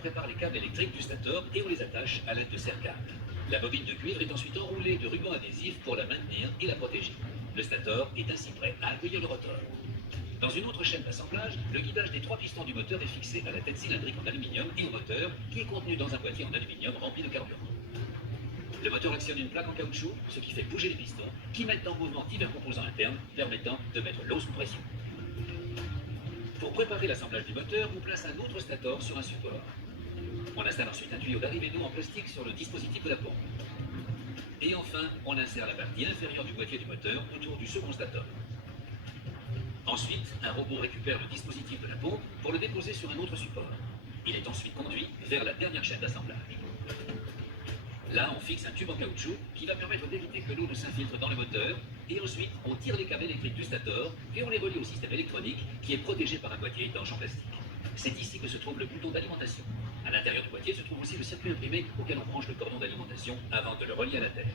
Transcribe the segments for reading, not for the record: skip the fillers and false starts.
prépare les câbles électriques du stator et on les attache à l'aide de serre-câbles. La bobine de cuivre est ensuite enroulée de ruban adhésif pour la maintenir et la protéger. Le stator est ainsi prêt à accueillir le rotor. Dans une autre chaîne d'assemblage, le guidage des 3 pistons du moteur est fixé à la tête cylindrique en aluminium et au moteur, qui est contenu dans un boîtier en aluminium rempli de carburant. Le moteur actionne une plaque en caoutchouc, ce qui fait bouger les pistons, qui mettent en mouvement divers composants internes, permettant de mettre l'eau sous pression. Pour préparer l'assemblage du moteur, on place un autre stator sur un support. On installe ensuite un tuyau d'arrivée d'eau en plastique sur le dispositif de la pompe. Et enfin, on insère la partie inférieure du boîtier du moteur autour du second stator. Ensuite, un robot récupère le dispositif de la pompe pour le déposer sur un autre support. Il est ensuite conduit vers la dernière chaîne d'assemblage. Là, on fixe un tube en caoutchouc qui va permettre d'éviter que l'eau ne s'infiltre dans le moteur. Et ensuite, on tire les câbles électriques du stator et on les relie au système électronique qui est protégé par un boîtier étanche en plastique. C'est ici que se trouve le bouton d'alimentation. À l'intérieur du boîtier se trouve aussi le circuit imprimé auquel on branche le cordon d'alimentation avant de le relier à la terre.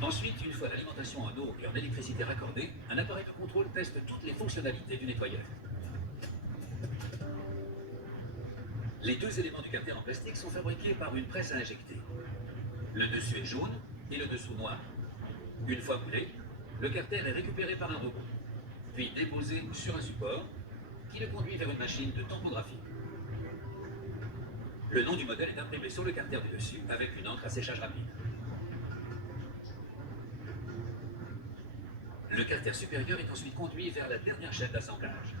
Ensuite, une fois l'alimentation en eau et en électricité raccordée, un appareil de contrôle teste toutes les fonctionnalités du nettoyeur. Les 2 éléments du carter en plastique sont fabriqués par une presse à injecter. Le dessus est jaune et le dessous noir. Une fois moulé, le carter est récupéré par un robot, puis déposé sur un support qui le conduit vers une machine de tampographie. Le nom du modèle est imprimé sur le carter du dessus avec une encre à séchage rapide. Le carter supérieur est ensuite conduit vers la dernière chaîne d'assemblage.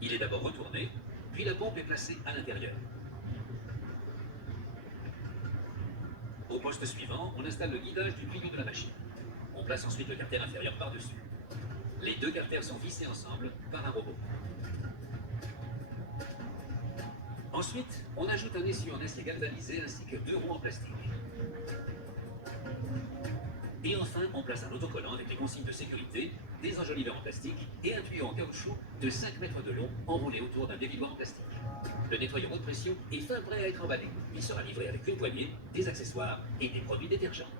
Il est d'abord retourné, puis la pompe est placée à l'intérieur. Au poste suivant, on installe le guidage du tuyau de la machine. On place ensuite le carter inférieur par-dessus. Les 2 carters sont vissés ensemble par un robot. Ensuite, on ajoute un essieu en acier galvanisé ainsi que 2 roues en plastique. Et enfin, on place un autocollant avec les consignes de sécurité, des enjoliveurs en plastique et un tuyau en caoutchouc de 5 mètres de long enroulé autour d'un dévidoir en plastique. Le nettoyeur haute pression est fin prêt à être emballé. Il sera livré avec une poignée, des accessoires et des produits détergents.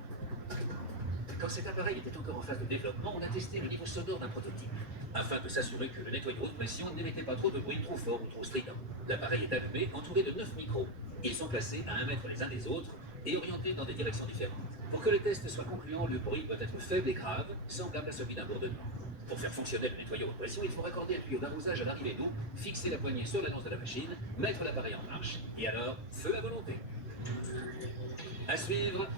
Quand cet appareil était encore en phase de développement, on a testé le niveau sonore d'un prototype, afin de s'assurer que le nettoyeur haute pression n'émettait pas trop de bruit trop fort ou trop strident. L'appareil est allumé, entouré de 9 micros. Ils sont placés à 1 mètre les uns des autres et orientés dans des directions différentes. Pour que le test soit concluant, le bruit doit être faible et grave, semblable à celui d'un bourdonnement. Pour faire fonctionner le nettoyeur haute pression, il faut raccorder un tuyau d'arrosage à l'arrivée d'eau, fixer la poignée sur l'annonce de la machine, mettre l'appareil en marche, et alors, feu à volonté. À suivre.